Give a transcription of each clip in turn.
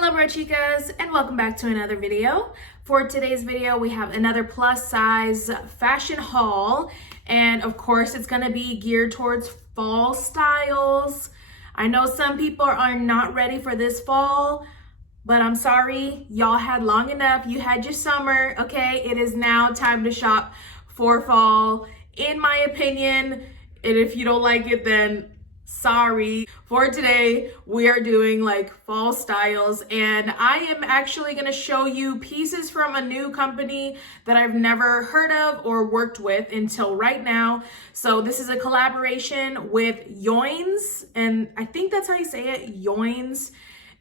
Hello BROCHIKAS and welcome back to another video. For today's video we have another plus size fashion haul, and of course it's going to be geared towards fall styles. I know some people are not ready for this fall, but I'm sorry, y'all had long enough. You had your summer, okay? It is now time to shop for fall, in my opinion, and if you don't like it, then sorry. For today, we are doing like fall styles, and I am actually going to show you pieces from a new company that I've never heard of or worked with until right now. So this is a collaboration with Yoins, and I think that's how you say it, Yoins.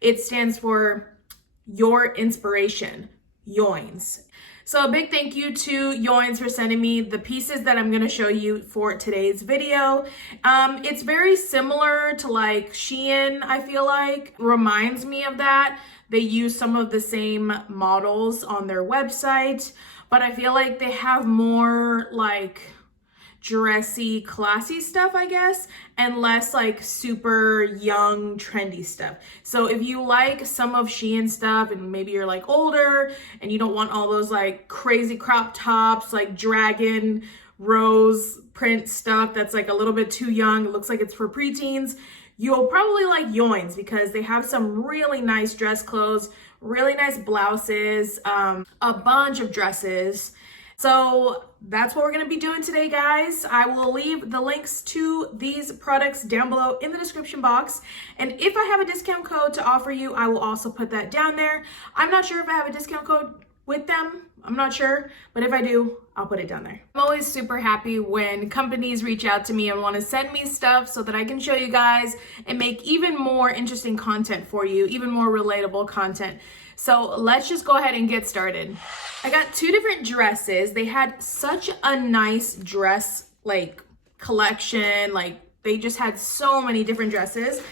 It stands for Your Inspiration, Yoins. So a big thank you to Yoins for sending me the pieces that I'm going to show you for today's video. It's very similar to like Shein, I feel like. Reminds me of that. They use some of the same models on their website, but I feel like they have more like dressy, classy stuff, I guess, and less like super young, trendy stuff. So if you like some of Shein stuff and maybe you're like older and you don't want all those like crazy crop tops, like dragon rose print stuff that's like a little bit too young, it looks like it's for preteens, you'll probably like Yoins because they have some really nice dress clothes, really nice blouses, a bunch of dresses. So that's what we're going to be doing today, guys. I will leave the links to these products down below in the description box. And if I have a discount code to offer you, I will also put that down there. I'm not sure if I have a discount code with them. I'm not sure, but if I do, I'll put it down there. I'm always super happy when companies reach out to me and want to send me stuff so that I can show you guys and make even more interesting content for you, even more relatable content. So let's just go ahead and get started. I got two different dresses. They had such a nice dress like collection. Like they just had so many different dresses.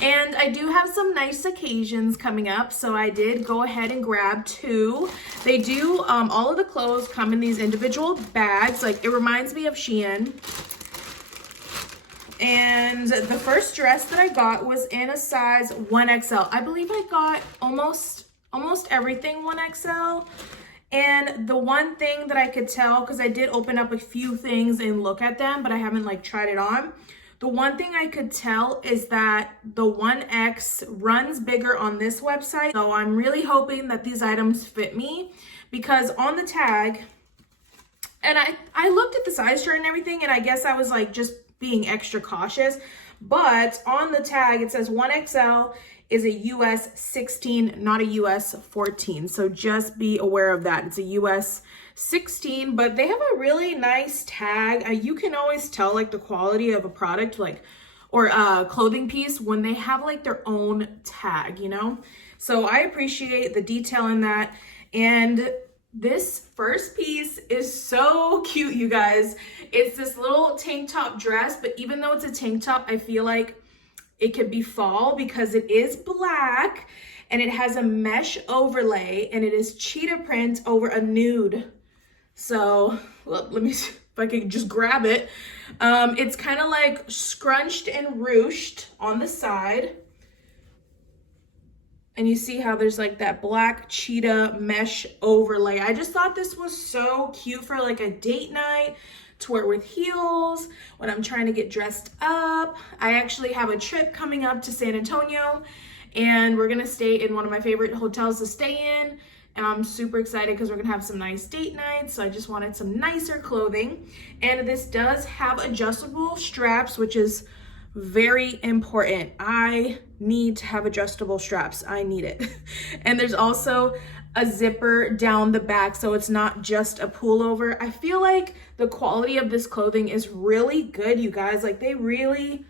And I do have some nice occasions coming up, so I did go ahead and grab two. They do, all of the clothes come in these individual bags. Like it reminds me of Shein. And the first dress that I got was in a size 1XL. I believe I got almost everything 1XL. And the one thing that I could tell, because I did open up a few things and look at them, but I haven't like tried it on. The one thing I could tell is that the 1X runs bigger on this website. So I'm really hoping that these items fit me, because on the tag, and I looked at the size chart and everything, and I guess I was like just being extra cautious, but on the tag it says 1XL is a US 16, not a US 14. So just be aware of that. It's a US 16, but they have a really nice tag. You can always tell like the quality of a product, like, or a clothing piece when they have like their own tag, you know? So I appreciate the detail in that. And this first piece is so cute, you guys. It's this little tank top dress, but even though it's a tank top, I feel like it could be fall because it is black and it has a mesh overlay and it is cheetah print over a nude. So let me see if I can just grab it. It's kind of like scrunched and ruched on the side. And you see how there's like that black cheetah mesh overlay. I just thought this was so cute for like a date night, to wear with heels when I'm trying to get dressed up. I actually have a trip coming up to San Antonio, and we're gonna stay in one of my favorite hotels to stay in. And I'm super excited because we're gonna have some nice date nights. So I just wanted some nicer clothing. And this does have adjustable straps, which is very important. I need to have adjustable straps. I need it. And there's also a zipper down the back, so it's not just a pullover. I feel like the quality of this clothing is really good, you guys. Like they really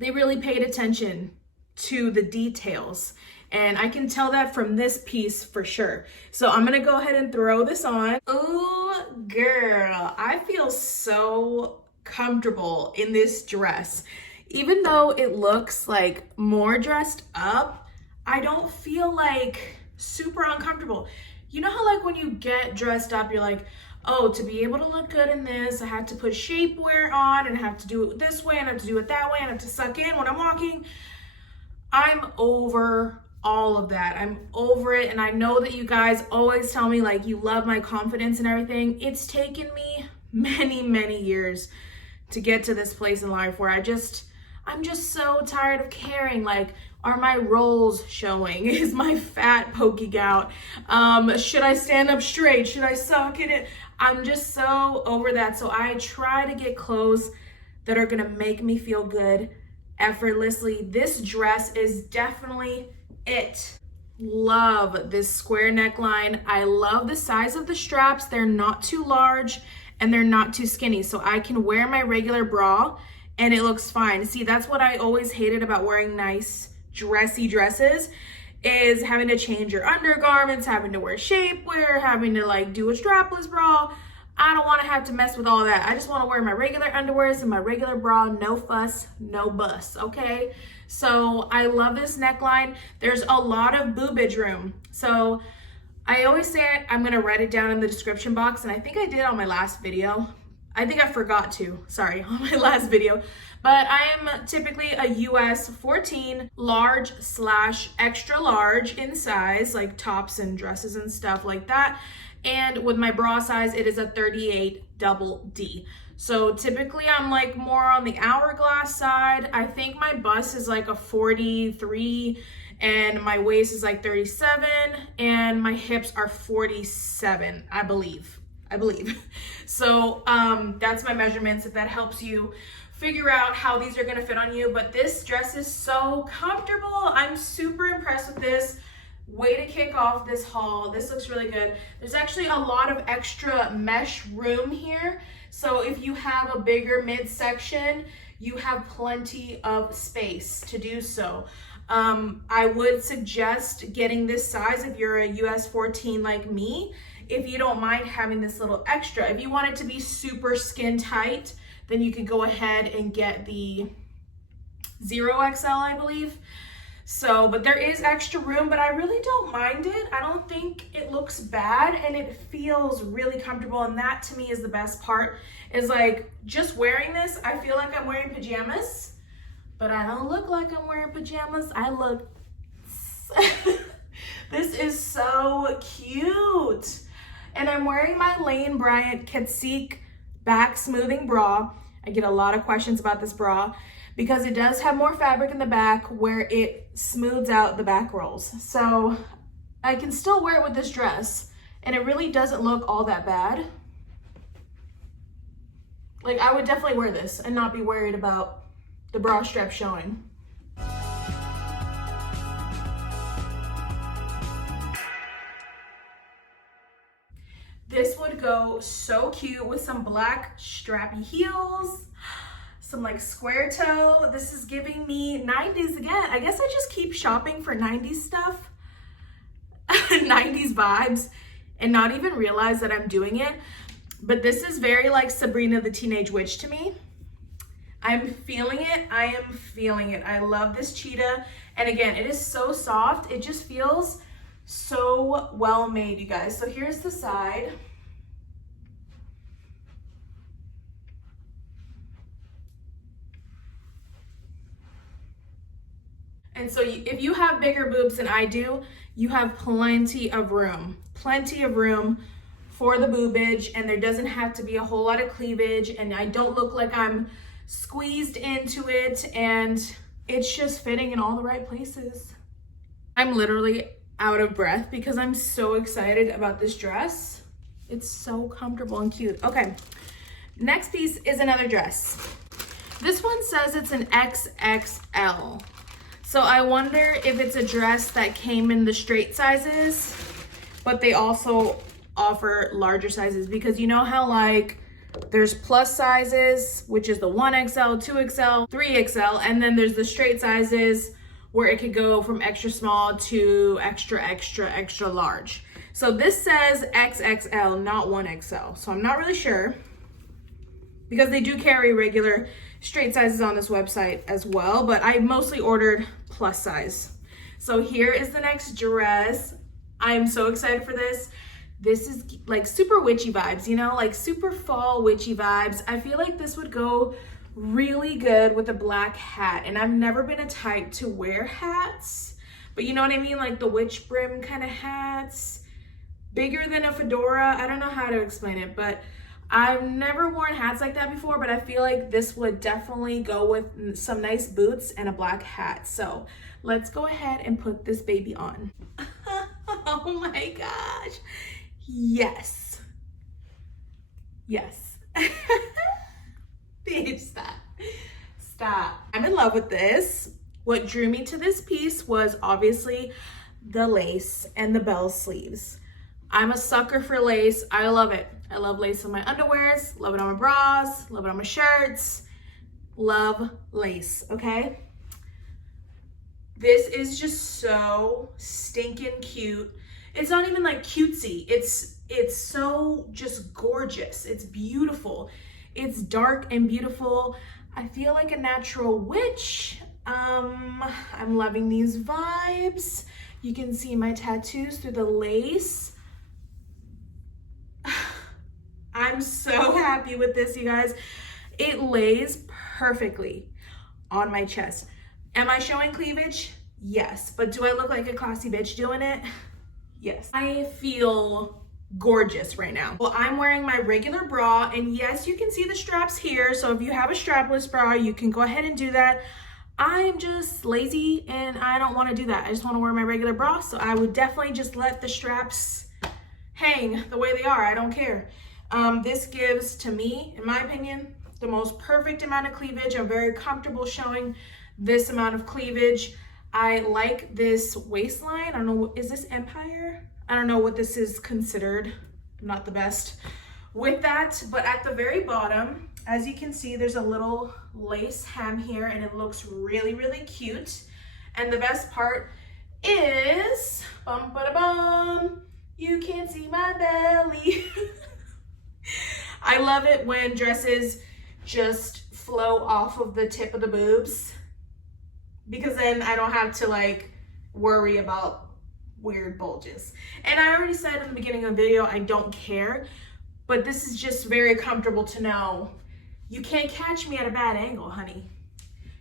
paid attention to the details. And I can tell that from this piece for sure. So I'm gonna go ahead and throw this on. Ooh, girl, I feel so comfortable in this dress. Even though it looks like more dressed up, I don't feel like super uncomfortable. You know how like when you get dressed up, you're like, oh, to be able to look good in this, I have to put shapewear on and I have to do it this way and I have to do it that way and I have to suck in when I'm walking. I'm over all of that. I'm over it. And I know that you guys always tell me like you love my confidence and everything. It's taken me many years to get to this place in life where I'm just so tired of caring. Like, are my rolls showing? Is my fat poking out? Should I stand up straight? Should I suck in it? I'm just so over that. So I try to get clothes that are gonna make me feel good effortlessly. This dress is definitely it. Love this square neckline. I love the size of the straps. They're not too large and they're not too skinny. So I can wear my regular bra and it looks fine. See, that's what I always hated about wearing nice dressy dresses, is having to change your undergarments, having to wear shapewear, having to like do a strapless bra. I don't want to have to mess with all that. I just want to wear my regular underwears and my regular bra, no fuss, no fuss, okay? So I love this neckline. There's a lot of boobage room. So I always say it, I'm going to write it down in the description box, and I think I did on my last video. I think I forgot to, sorry, on my last video. But I am typically a US 14 large / extra large in size, like tops and dresses and stuff like that. And with my bra size, it is a 38 double D. So typically I'm like more on the hourglass side. I think my bust is like a 43 and my waist is like 37 and my hips are 47, I believe. So that's my measurements, if that helps you figure out how these are gonna fit on you. But this dress is so comfortable. I'm super impressed with this. Way to kick off this haul. This looks really good. There's actually a lot of extra mesh room here. So if you have a bigger midsection, you have plenty of space to do so. I would suggest getting this size if you're a US 14 like me, if you don't mind having this little extra. If you want it to be super skin tight, then you could go ahead and get the 0XL, I believe. So, but there is extra room, but I really don't mind it. I don't think it looks bad and it feels really comfortable. And that to me is the best part, is like just wearing this, I feel like I'm wearing pajamas, but I don't look like I'm wearing pajamas. I look, this is so cute. And I'm wearing my Lane Bryant Cacique back smoothing bra. I get a lot of questions about this bra because it does have more fabric in the back where it smooths out the back rolls. So I can still wear it with this dress and it really doesn't look all that bad. Like, I would definitely wear this and not be worried about the bra strap showing. This would go so cute with some black strappy heels, some like square toe. This is giving me 90s again. I guess I just keep shopping for 90s stuff, 90s vibes, and not even realize that I'm doing it. But this is very like Sabrina the Teenage Witch to me. I'm feeling it. I am feeling it. I love this cheetah. And again, it is so soft. It just feels so well made, you guys. So here's the side. And so if you have bigger boobs than I do, you have plenty of room for the boobage, and there doesn't have to be a whole lot of cleavage, and I don't look like I'm squeezed into it, and it's just fitting in all the right places. I'm literally out of breath because I'm so excited about this dress. It's so comfortable and cute. Okay, next piece is another dress. This one says it's an XXL. So I wonder if it's a dress that came in the straight sizes, but they also offer larger sizes, because you know how like there's plus sizes, which is the 1XL, 2XL, 3XL, and then there's the straight sizes where it could go from extra small to extra large. So this says XXL, not 1XL. So I'm not really sure, because they do carry regular straight sizes on this website as well, but I mostly ordered plus size. So here is the next dress. I am so excited for this. This is like super witchy vibes, you know, like super fall witchy vibes. I feel like this would go really good with a black hat, and I've never been a type to wear hats, but you know what I mean? Like the witch brim kind of hats, bigger than a fedora. I don't know how to explain it, but I've never worn hats like that before, but I feel like this would definitely go with some nice boots and a black hat. So let's go ahead and put this baby on. Oh my gosh. Yes. Yes. Babe, stop. Stop. I'm in love with this. What drew me to this piece was obviously the lace and the bell sleeves. I'm a sucker for lace. I love it. I love lace on my underwears, love it on my bras, love it on my shirts. Love lace, okay? This is just so stinking cute. It's not even like cutesy. It's so just gorgeous. It's beautiful. It's dark and beautiful. I feel like a natural witch. I'm loving these vibes. You can see my tattoos through the lace. I'm so happy with this, you guys. It lays perfectly on my chest. Am I showing cleavage? Yes. But do I look like a classy bitch doing it? Yes. I feel gorgeous right now. Well, I'm wearing my regular bra, and yes, you can see the straps here. So if you have a strapless bra, you can go ahead and do that. I'm just lazy and I don't want to do that. I just want to wear my regular bra. So I would definitely just let the straps hang the way they are. I don't care. This gives, to me, in my opinion, the most perfect amount of cleavage. I'm very comfortable showing this amount of cleavage. I like this waistline. I don't know, is this Empire? I don't know what this is considered. I'm not the best with that, but at the very bottom, as you can see, there's a little lace hem here and it looks really, really cute. And the best part is, bum, ba, da, bum, you can't see my belly. I love it when dresses just flow off of the tip of the boobs, because then I don't have to like worry about weird bulges. And I already said in the beginning of the video, I don't care, but this is just very comfortable to know you can't catch me at a bad angle, honey.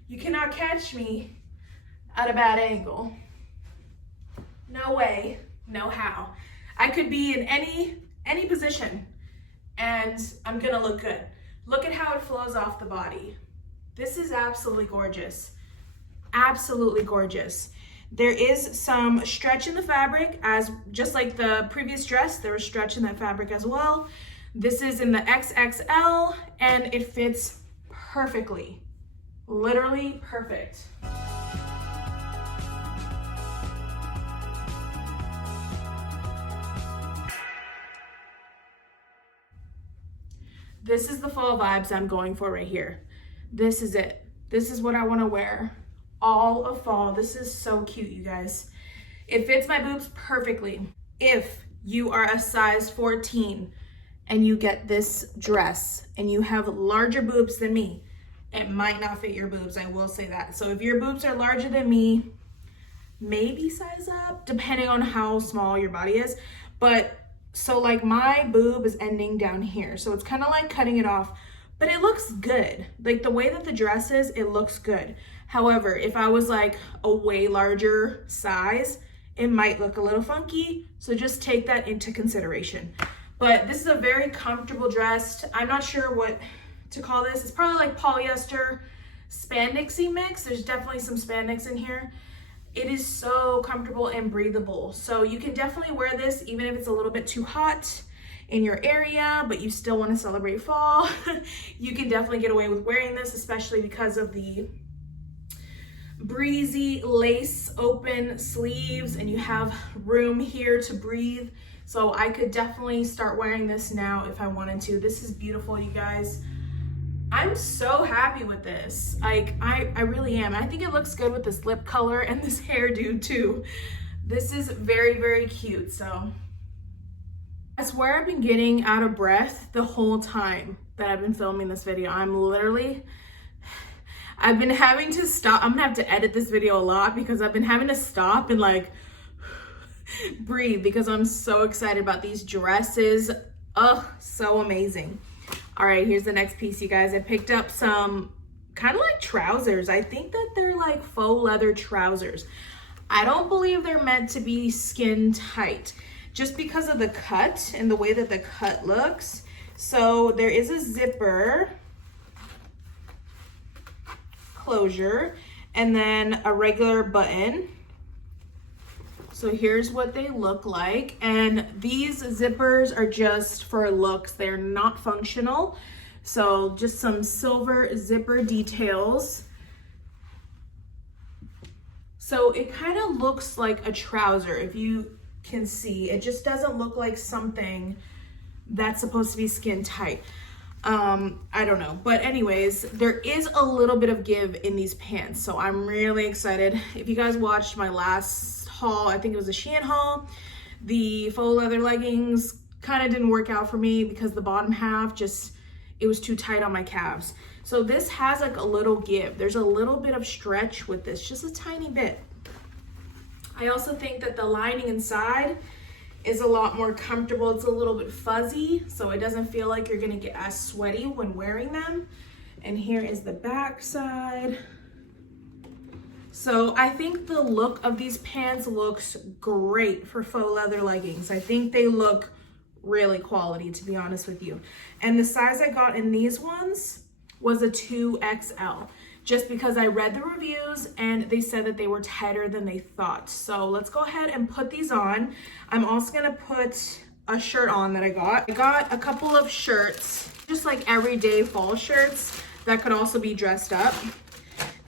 You cannot catch me at a bad angle. No way, no how. I could be in any position and I'm gonna look good. Look at how it flows off the body. This is absolutely gorgeous. Absolutely gorgeous. There is some stretch in the fabric, as just like the previous dress, there was stretch in that fabric as well. This is in the XXL and it fits perfectly, literally perfect. This is the fall vibes I'm going for right here. This is it. This is what I want to wear all of fall. This is so cute, you guys. It fits my boobs perfectly. If you are a size 14 and you get this dress and you have larger boobs than me, it might not fit your boobs, I will say that. So if your boobs are larger than me, maybe size up, depending on how small your body is. But so like my boob is ending down here, so it's kind of like cutting it off, but it looks good. Like the way that the dress is, it looks good. However, if I was like a way larger size, it might look a little funky. So just take that into consideration. But this is a very comfortable dress. I'm not sure what to call this. It's probably like polyester spandexy mix. There's definitely some spandex in here. It is so comfortable and breathable. So you can definitely wear this even if it's a little bit too hot in your area, but you still want to celebrate fall. You can definitely get away with wearing this, especially because of the breezy lace open sleeves and you have room here to breathe. So I could definitely start wearing this now if I wanted to. This is beautiful, you guys. I'm so happy with this. Like, I really am. I think it looks good with this lip color and this hairdo too. This is very, very cute. So I swear I've been getting out of breath the whole time that I've been filming this video. I've been having to stop. I'm gonna have to edit this video a lot because I've been having to stop and like breathe because I'm so excited about these dresses. Oh, so amazing. All right, here's the next piece, you guys. I picked up some kind of like trousers. I think that they're like faux leather trousers. I don't believe they're meant to be skin tight just because of the cut and the way that the cut looks. So there is a zipper closure and then a regular button. So here's what they look like. And these zippers are just for looks. They're not functional. So just some silver zipper details. So it kind of looks like a trouser, if you can see. It just doesn't look like something that's supposed to be skin tight. I don't know, but anyways, there is a little bit of give in these pants, so I'm really excited. If you guys watched my last haul, I think it was a Shein haul, the faux leather leggings kind of didn't work out for me because the bottom half just, it was too tight on my calves. So this has like a little give. There's a little bit of stretch with this, just a tiny bit. I also think that the lining inside is a lot more comfortable. It's a little bit fuzzy, so it doesn't feel like you're gonna get as sweaty when wearing them. And here is the back side. So I think the look of these pants looks great for faux leather leggings. I think they look really quality, to be honest with you. And the size I got in these ones was a 2XL. Just because I read the reviews and they said that they were tighter than they thought. So let's go ahead and put these on. I'm also gonna put a shirt on that I got. I got a couple of shirts, just like everyday fall shirts that could also be dressed up.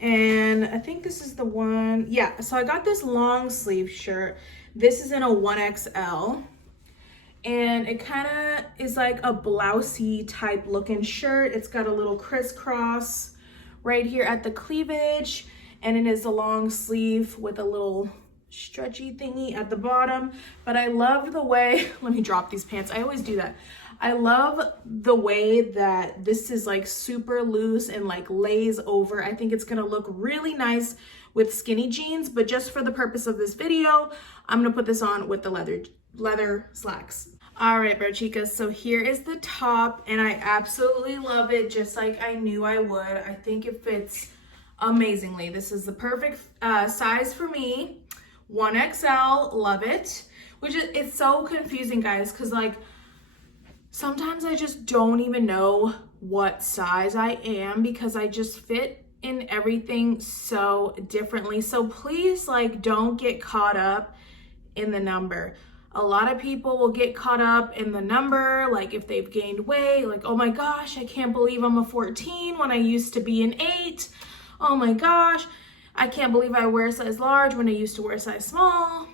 And I think this is the one, yeah. So I got this long sleeve shirt. This is in a 1XL. And it kind of is like a blousey type looking shirt. It's got a little crisscross right here at the cleavage, and it is a long sleeve with a little stretchy thingy at the bottom. But I love the way, let me drop these pants. I always do that. I love the way that this is like super loose and like lays over. I think it's gonna look really nice with skinny jeans, but just for the purpose of this video, I'm gonna put this on with the leather slacks. All right, BROCHIKAS, so here is the top, and I absolutely love it, just like I knew I would. I think it fits amazingly. This is the perfect size for me. 1XL, love it. Which is, it's so confusing, guys, because like sometimes I just don't even know what size I am because I just fit in everything so differently. So please, like, don't get caught up in the number. A lot of people will get caught up in the number, like if they've gained weight, like, oh my gosh, I can't believe I'm a 14 when I used to be an 8. Oh my gosh, I can't believe I wear a size large when I used to wear a size small.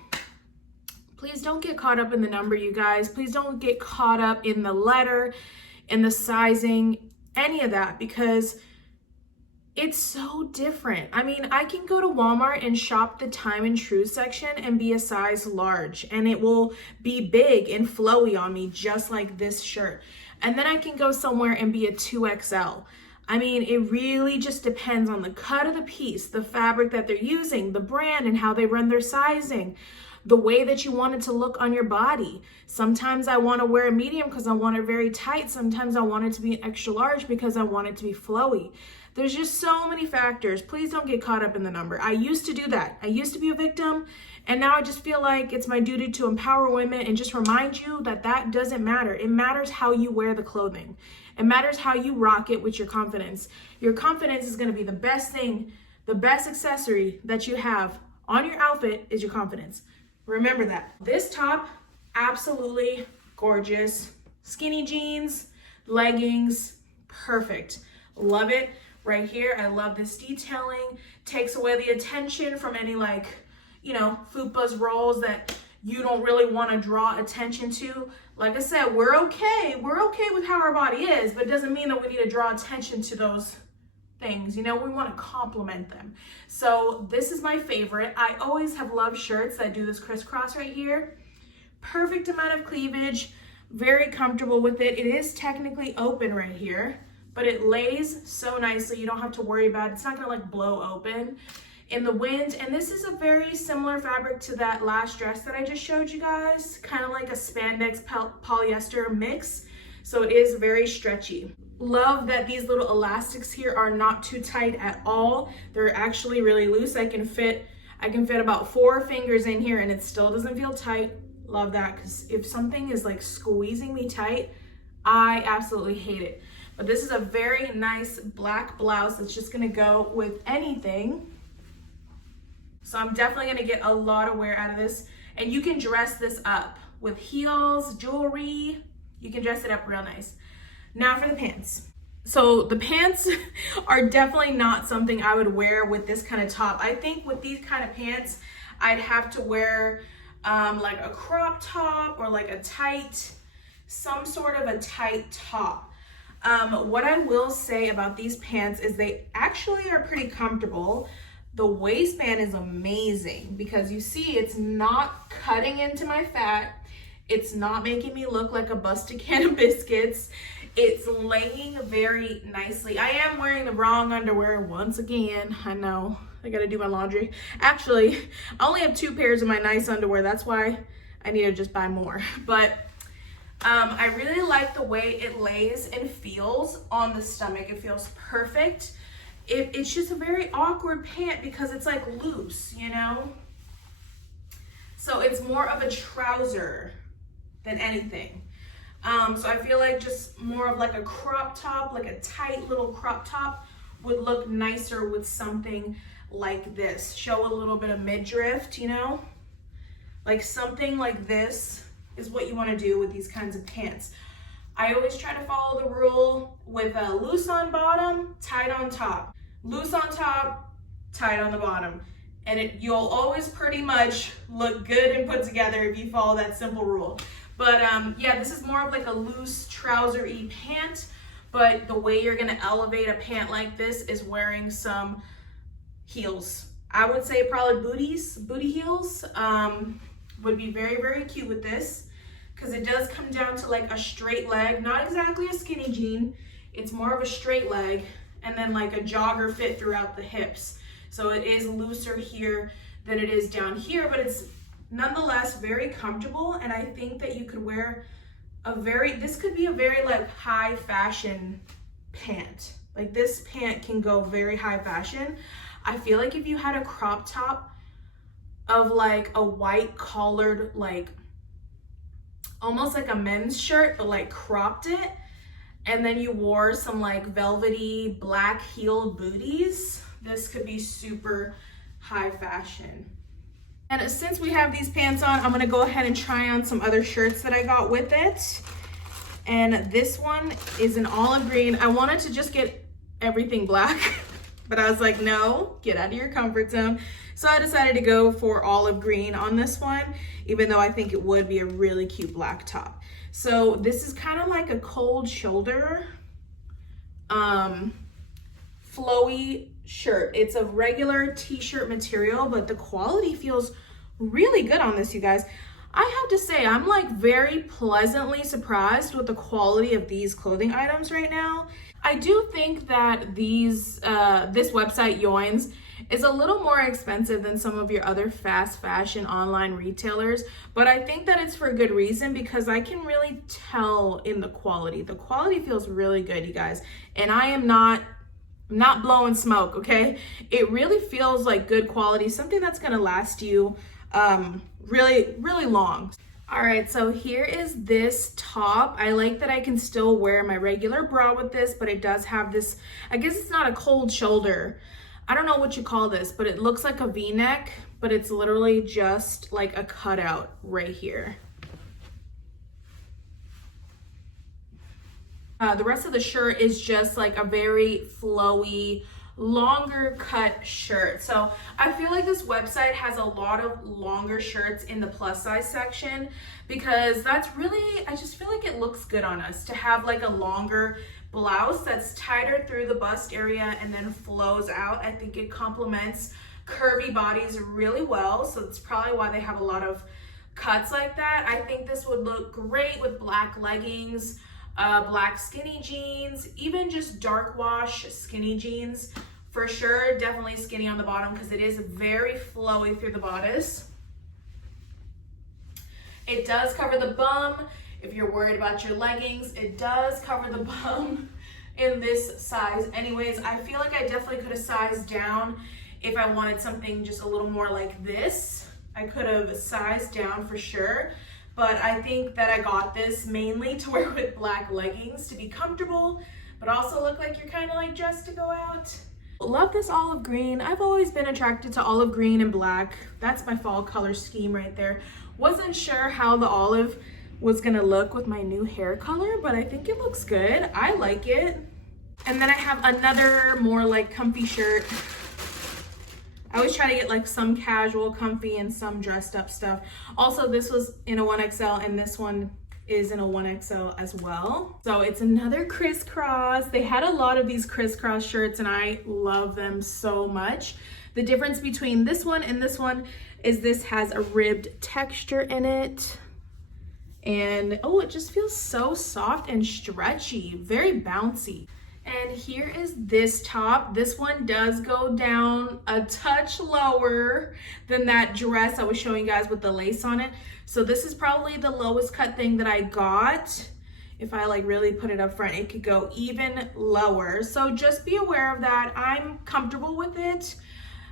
Please don't get caught up in the number, you guys. Please don't get caught up in the letter, in the sizing, any of that, because it's so different. I mean, I can go to Walmart and shop the Time and True section and be a size large, and it will be big and flowy on me, just like this shirt. And then I can go somewhere and be a 2XL. I mean, it really just depends on the cut of the piece, the fabric that they're using, the brand, and how they run their sizing, the way that you want it to look on your body. Sometimes I want to wear a medium because I want it very tight. Sometimes I want it to be an extra large because I want it to be flowy. There's just so many factors. Please don't get caught up in the number. I used to do that. I used to be a victim, and now I just feel like it's my duty to empower women and just remind you that that doesn't matter. It matters how you wear the clothing. It matters how you rock it with your confidence. Your confidence is going to be the best thing, the best accessory that you have on your outfit is your confidence. Remember that. This top, absolutely gorgeous. Skinny jeans, leggings, perfect. Love it. Right here, I love this detailing. Takes away the attention from any, like, you know, fupas rolls that you don't really want to draw attention to. Like I said, we're okay with how our body is, but it doesn't mean that we need to draw attention to those things. You know, we want to complement them. So this is my favorite. I always have loved shirts that do this crisscross right here. Perfect amount of cleavage, very comfortable with it. It is technically open right here, but it lays so nicely. You don't have to worry about it. It's not gonna like blow open in the wind. And this is a very similar fabric to that last dress that I just showed you guys, kind of like a spandex polyester mix. So it is very stretchy. Love that these little elastics here are not too tight at all. They're actually really loose. I can fit I can fit about 4 fingers in here and it still doesn't feel tight. Love that, because if something is like squeezing me tight, I absolutely hate it. But this is a very nice black blouse that's just gonna go with anything. So I'm definitely gonna get a lot of wear out of this. And you can dress this up with heels, jewelry. You can dress it up real nice. Now for the pants. So the pants are definitely not something I would wear with this kind of top. I think with these kind of pants, I'd have to wear like a crop top or like a tight, some sort of a tight top. What I will say about these pants is they actually are pretty comfortable. The waistband is amazing because you see it's not cutting into my fat. It's not making me look like a busted can of biscuits. It's laying very nicely. I am wearing the wrong underwear once again. I know, I gotta do my laundry. Actually, I only have 2 pairs of my nice underwear. That's why I need to just buy more. But I really like the way it lays and feels on the stomach. It feels perfect. It's just a very awkward pant because it's like loose, you know? So it's more of a trouser than anything. So I feel like just more of like a crop top, like a tight little crop top would look nicer with something like this. Show a little bit of midriff, you know? Like something like this is what you want to do with these kinds of pants. I always try to follow the rule with a loose on bottom, tight on top. Loose on top, tight on the bottom. And you'll always pretty much look good and put together if you follow that simple rule. But yeah, this is more of like a loose trouser-y pant, but the way you're gonna elevate a pant like this is wearing some heels. I would say probably booty heels would be very, very cute with this, because it does come down to like a straight leg, not exactly a skinny jean. It's more of a straight leg, and then like a jogger fit throughout the hips. So it is looser here than it is down here, but it's nonetheless very comfortable. And I think that you could wear this could be a very like high fashion pant. Like this pant can go very high fashion. I feel like if you had a crop top of like a white collared, like almost like a men's shirt, but like cropped it, and then you wore some like velvety black heeled booties, this could be super high fashion. And since we have these pants on, I'm gonna go ahead and try on some other shirts that I got with it. And this one is an olive green. I wanted to just get everything black, but I was like, no, get out of your comfort zone. So I decided to go for olive green on this one, even though I think it would be a really cute black top. So this is kind of like a cold shoulder, flowy shirt. It's a regular t-shirt material, but the quality feels really good on this, you guys. I have to say, I'm like very pleasantly surprised with the quality of these clothing items right now. I do think that this website, Yoins, is a little more expensive than some of your other fast fashion online retailers, but I think that it's for a good reason, because I can really tell in the quality. The quality feels really good, you guys, and I am not blowing smoke, okay? It really feels like good quality, something that's gonna last you really, really long. All right, so here is this top. I like that I can still wear my regular bra with this, but it does have this, I guess it's not a cold shoulder. I don't know what you call this, but it looks like a V-neck, but it's literally just like a cutout right here. The rest of the shirt is just like a very flowy, longer cut shirt. So I feel like this website has a lot of longer shirts in the plus size section, because that's really, I just feel like it looks good on us to have like a longer blouse that's tighter through the bust area and then flows out. I think it complements curvy bodies really well. So that's probably why they have a lot of cuts like that. I think this would look great with black leggings, black skinny jeans, even just dark wash skinny jeans. For sure, definitely skinny on the bottom, because it is very flowy through the bodice. It does cover the bum. If you're worried about your leggings, it does cover the bum in this size. Anyways, I feel like I definitely could have sized down If I wanted something just a little more like this, I could have sized down for sure. But I think that I got this mainly to wear with black leggings to be comfortable, but also look like you're kind of like dressed to go out. Love this olive green. I've always been attracted to olive green and black. That's my fall color scheme right there. Wasn't sure how the olive was gonna look with my new hair color, but I think it looks good. I like it. And then I have another more like comfy shirt. I always try to get like some casual comfy and some dressed up stuff. Also, this was in a 1XL and this one is in a 1XL as well. So it's another crisscross. They had a lot of these crisscross shirts and I love them so much. The difference between this one and this one is this has a ribbed texture in it. And oh, it just feels so soft and stretchy, very bouncy. And here is this top. This one does go down a touch lower than that dress I was showing you guys with the lace on it. So this is probably the lowest cut thing that I got. If I like really put it up front, it could go even lower. So just be aware of that. I'm comfortable with it.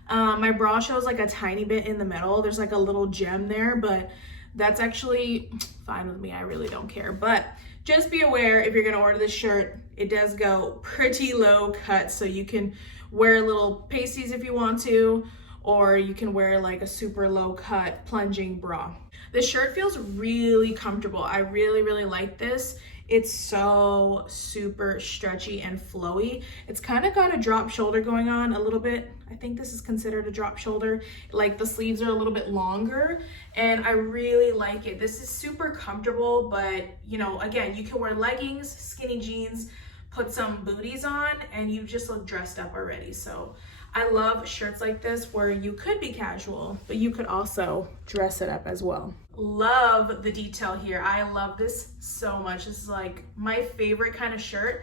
My bra shows like a tiny bit in the middle. There's like a little gem there, but that's actually fine with me. I really don't care. But just be aware if you're gonna order this shirt, it does go pretty low cut. So you can wear little pasties if you want to, or you can wear like a super low cut plunging bra. This shirt feels really comfortable. I really, really like this. It's so super stretchy and flowy. It's kind of got a drop shoulder going on a little bit. I think this is considered a drop shoulder. Like the sleeves are a little bit longer and I really like it. This is super comfortable, but you know, again, you can wear leggings, skinny jeans, put some booties on and you just look dressed up already. So I love shirts like this where you could be casual, but you could also dress it up as well. Love the detail here. I love this so much. This is like my favorite kind of shirt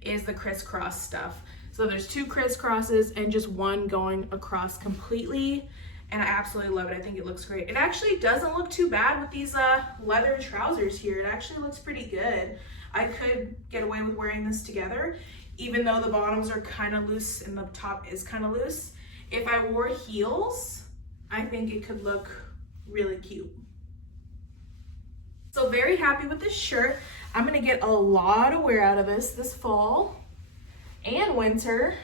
is the crisscross stuff. So there's two crisscrosses and just one going across completely. And I absolutely love it. I think it looks great. It actually doesn't look too bad with these leather trousers here. It actually looks pretty good. I could get away with wearing this together, even though the bottoms are kind of loose and the top is kind of loose. If I wore heels, I think it could look really cute. So very happy with this shirt. I'm gonna get a lot of wear out of this fall and winter.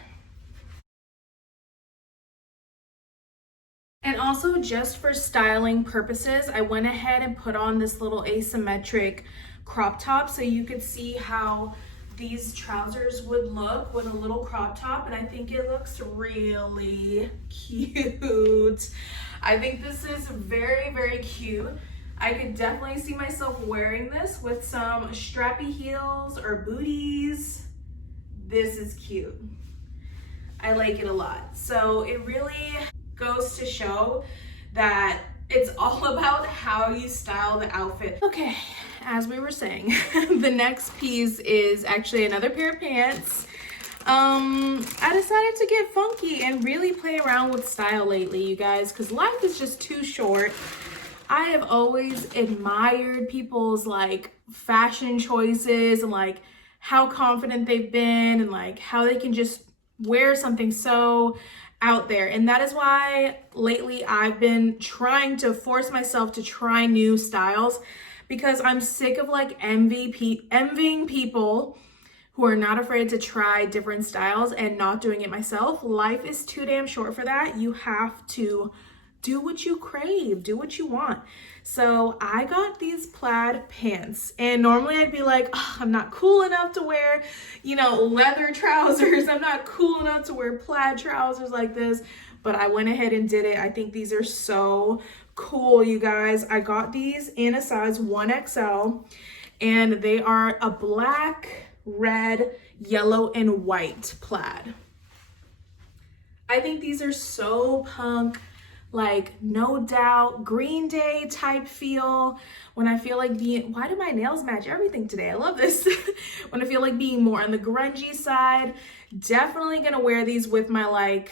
And also just for styling purposes, I went ahead and put on this little asymmetric crop top so you could see how these trousers would look with a little crop top, and I think it looks really cute. I think this is very, very cute. I could definitely see myself wearing this with some strappy heels or booties. This is cute. I like it a lot. So it really goes to show that it's all about how you style the outfit. Okay, as we were saying, the next piece is actually another pair of pants. I decided to get funky and really play around with style lately, you guys, because life is just too short. I have always admired people's like fashion choices and like how confident they've been and like how they can just wear something so out there. And that is why lately I've been trying to force myself to try new styles, because I'm sick of like envying people who are not afraid to try different styles and not doing it myself. Life is too damn short for that. You have to do what you crave, do what you want. So I got these plaid pants, and normally I'd be like, oh, I'm not cool enough to wear, you know, leather trousers. I'm not cool enough to wear plaid trousers like this, but I went ahead and did it. I think these are so cool, you guys. I got these in a size 1XL, and they are a black, red, yellow, and white plaid. I think these are so punk, like No Doubt, Green Day type feel. When I feel like being, why do my nails match everything today? I love this. When I feel like being more on the grungy side, definitely gonna wear these with my like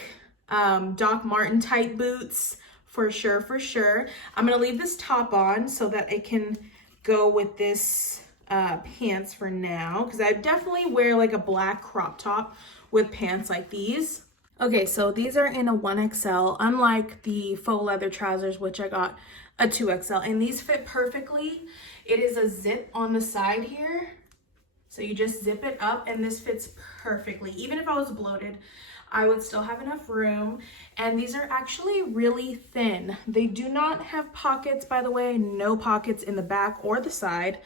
Doc Marten type boots for sure, for sure. I'm gonna leave this top on so that it can go with this pants for now, because I definitely wear like a black crop top with pants like these. Okay, so these are in a 1XL, unlike the faux leather trousers, which I got a 2XL, and these fit perfectly. It is a zip on the side here. So you just zip it up and this fits perfectly. Even if I was bloated, I would still have enough room. And these are actually really thin. They do not have pockets, by the way, no pockets in the back or the side.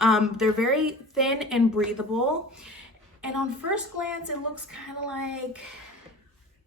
They're very thin and breathable. And on first glance, it looks kind of like,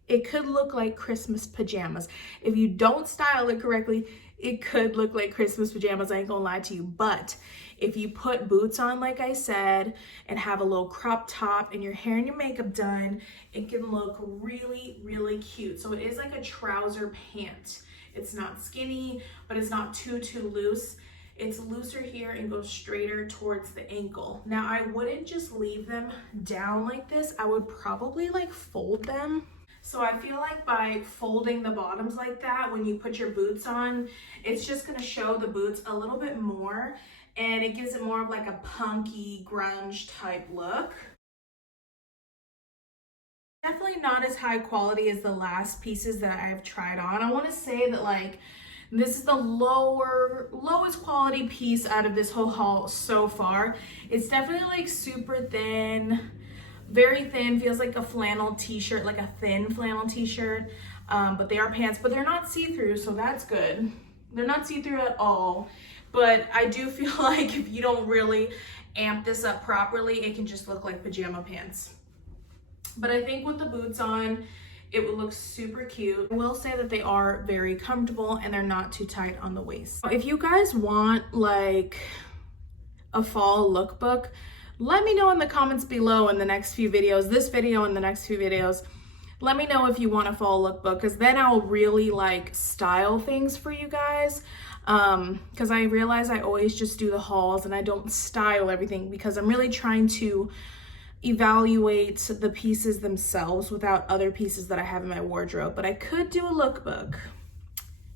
it could look like Christmas pajamas. If you don't style it correctly, it could look like Christmas pajamas, I ain't gonna lie to you. But if you put boots on, like I said, and have a little crop top and your hair and your makeup done, it can look really, really cute. So it is like a trouser pant. It's not skinny, but it's not too loose. It's looser here and goes straighter towards the ankle. Now, I wouldn't just leave them down like this. I would probably like fold them. So I feel like by folding the bottoms like that, when you put your boots on, it's just gonna show the boots a little bit more, and it gives it more of like a punky grunge type look. Definitely not as high quality as the last pieces that I've tried on. I wanna say that like, this is the lowest quality piece out of this whole haul so far. It's definitely like super thin, very thin, feels like a flannel t-shirt, like a thin flannel t-shirt, but they are pants, but they're not see-through, so that's good. They're not see-through at all, but I do feel like if you don't really amp this up properly, it can just look like pajama pants. But I think with the boots on, it would look super cute. I will say that they are very comfortable and they're not too tight on the waist. If you guys want like a fall lookbook, let me know in the comments below in the next few videos, this video and the next few videos. Let me know if you want a fall lookbook, because then I'll really like style things for you guys. Because I realize I always just do the hauls and I don't style everything, because I'm really trying to evaluate the pieces themselves without other pieces that I have in my wardrobe. But I could do a lookbook.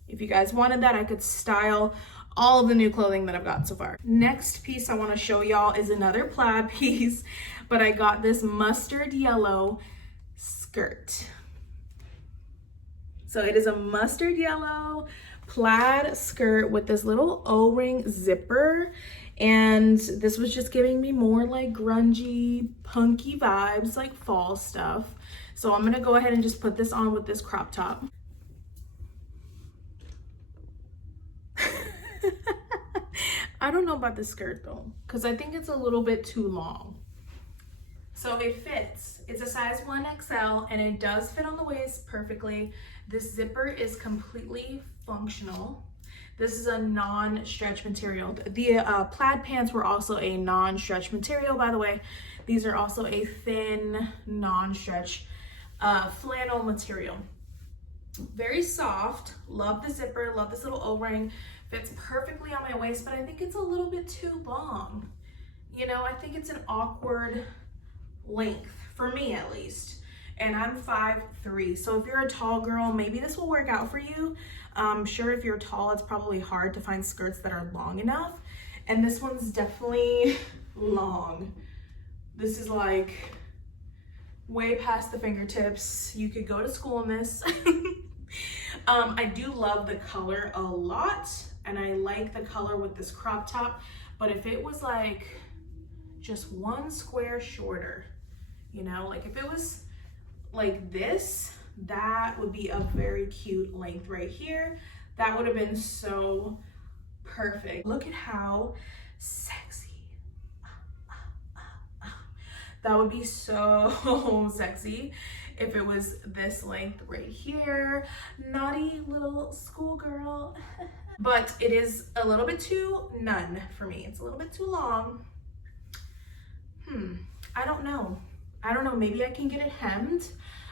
If you guys wanted that, I could style all of the new clothing that I've got so far. Next piece I want to show y'all is another plaid piece, but I got this mustard yellow skirt. So it is a mustard yellow plaid skirt with this little O-ring zipper, and this was just giving me more like grungy, punky vibes, like fall stuff. So I'm gonna go ahead and just put this on with this crop top. I don't know about the skirt though, because I think it's a little bit too long. So it fits. It's a size 1XL and it does fit on the waist perfectly. This zipper is completely functional. This is a non-stretch material. The plaid pants were also a non-stretch material, by the way. These are also a thin, non-stretch flannel material. Very soft. Love the zipper, love this little O-ring. Fits perfectly on my waist, but I think it's a little bit too long. You know, I think it's an awkward length, for me at least. And I'm 5'3", so if you're a tall girl, maybe this will work out for you. I'm sure if you're tall, it's probably hard to find skirts that are long enough. And this one's definitely long. This is like way past the fingertips. You could go to school in this. I do love the color a lot, and I like the color with this crop top, but if it was like just one square shorter, you know, like if it was like this, that would be a very cute length right here. That would have been so perfect. Look at how sexy. That would be so sexy if it was this length right here. Naughty little schoolgirl. But it is a little bit too none for me. It's a little bit too long. I don't know. Maybe I can get it hemmed.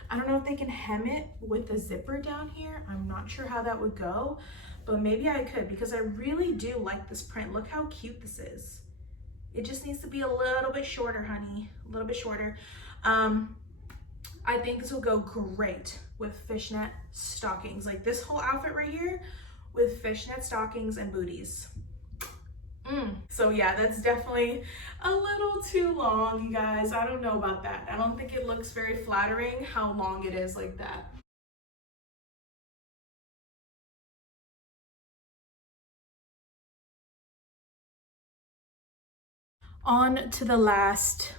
I don't know if they can hem it with the zipper down here. I'm not sure how that would go, but maybe I could, because I really do like this print. Look how cute this is. It just needs to be a little bit shorter, honey. A little bit shorter. I think this will go great with fishnet stockings. Like this whole outfit right here with fishnet stockings and booties. So yeah, that's definitely a little too long, you guys. I don't know about that. I don't think it looks very flattering how long it is like that. On to the last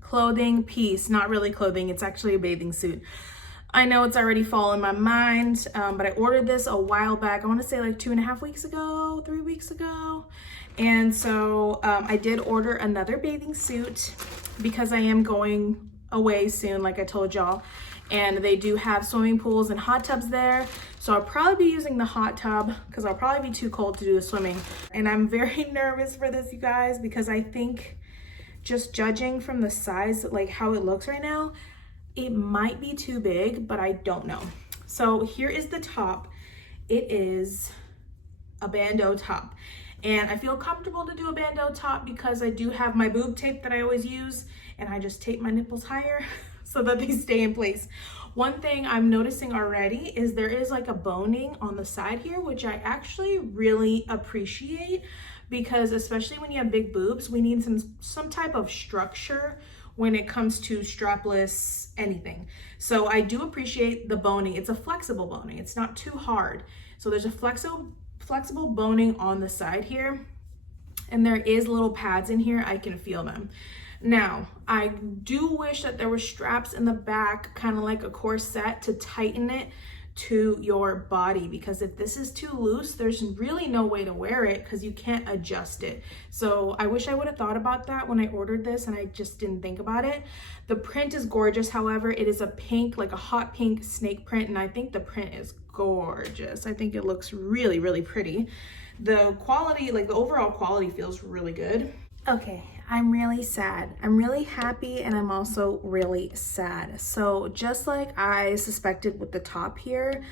clothing piece. Not really clothing, it's actually a bathing suit. I know it's already fall in my mind, but I ordered this a while back. I want to say like 2.5 weeks ago, 3 weeks ago. And so I did order another bathing suit because I am going away soon, like I told y'all. And they do have swimming pools and hot tubs there. So I'll probably be using the hot tub because I'll probably be too cold to do the swimming. And I'm very nervous for this, you guys, because I think just judging from the size, like how it looks right now, it might be too big, but I don't know. So here is the top. It is a bandeau top. And I feel comfortable to do a bandeau top because I do have my boob tape that I always use, and I just tape my nipples higher so that they stay in place. One thing I'm noticing already is there is like a boning on the side here, which I actually really appreciate because especially when you have big boobs, we need some type of structure when it comes to strapless anything. So I do appreciate the boning. It's a flexible boning. It's not too hard. So there's a flexible boning on the side here, and there is little pads in here. I can feel them. Now, I do wish that there were straps in the back, kind of like a corset, to tighten it to your body, because if this is too loose, there's really no way to wear it because you can't adjust it. So I wish I would have thought about that when I ordered this, and I just didn't think about it. The print is gorgeous. However, it is a pink, like a hot pink snake print, and I think the print is gorgeous. I think it looks really, really pretty. The quality, like the overall quality, feels really good. Okay, I'm really sad. I'm really happy, and I'm also really sad. So just like I suspected with the top here,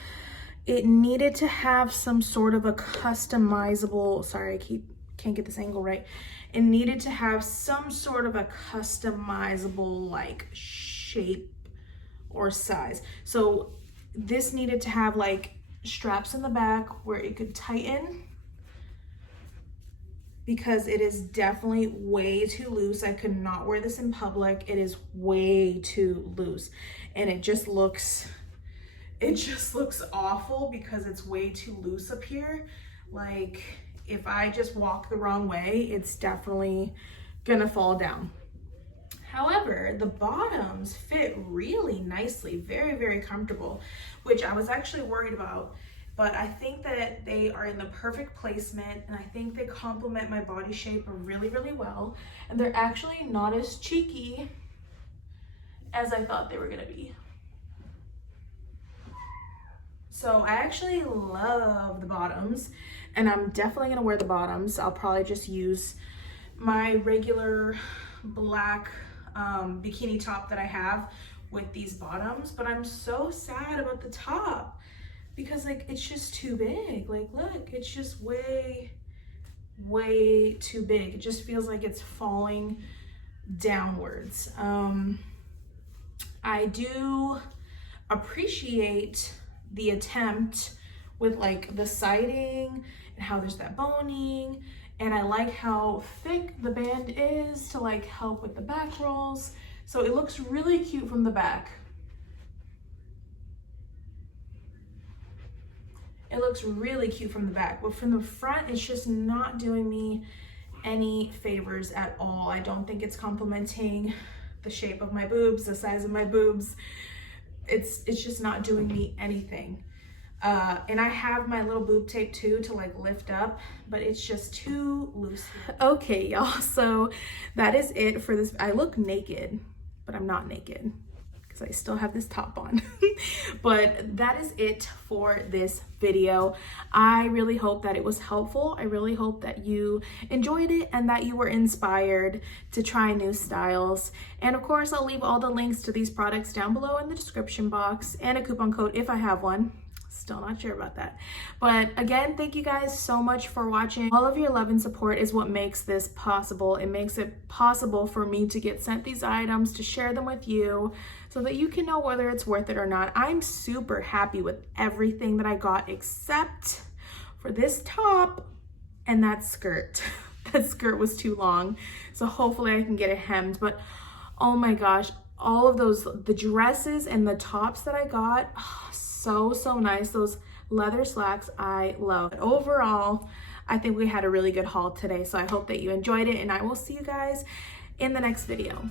it needed to have some sort of a customizable, sorry, can't get this angle right. It needed to have some sort of a customizable like shape or size. So this needed to have like straps in the back where it could tighten, because it is definitely way too loose. I could not wear this in public. It is way too loose, and it just looks awful because it's way too loose up here. Like if I just walk the wrong way, it's definitely gonna fall down. However, the bottoms fit really nicely, very, very comfortable, which I was actually worried about. But I think that they are in the perfect placement, and I think they complement my body shape really, really well. And they're actually not as cheeky as I thought they were gonna be. So I actually love the bottoms, and I'm definitely gonna wear the bottoms. I'll probably just use my regular black bikini top that I have with these bottoms, but I'm so sad about the top, because like it's just too big. Like look, it's just way too big. It just feels like it's falling downwards. I do appreciate the attempt with like the siding and how there's that boning, and I like how thick the band is to like help with the back rolls. So it looks really cute from the back. It looks really cute from the back, but from the front, it's just not doing me any favors at all. I don't think it's complimenting the shape of my boobs, the size of my boobs. It's just not doing me anything. And I have my little boob tape too to like lift up, but it's just too loose. Okay, y'all, so that is it for this. I look naked, but I'm not naked because I still have this top on. But that is it for this video. I really hope that it was helpful. I really hope that you enjoyed it and that you were inspired to try new styles. And of course, I'll leave all the links to these products down below in the description box, and a coupon code if I have one. Still not sure about that. But again, thank you guys so much for watching. All of your love and support is what makes this possible. It makes it possible for me to get sent these items, to share them with you, so that you can know whether it's worth it or not. I'm super happy with everything that I got except for this top and that skirt. that skirt was too long. So hopefully I can get it hemmed. But oh my gosh, all of those, the dresses and the tops that I got, oh, so nice. Those leather slacks I love. But overall, I think we had a really good haul today. So I hope that you enjoyed it, and I will see you guys in the next video.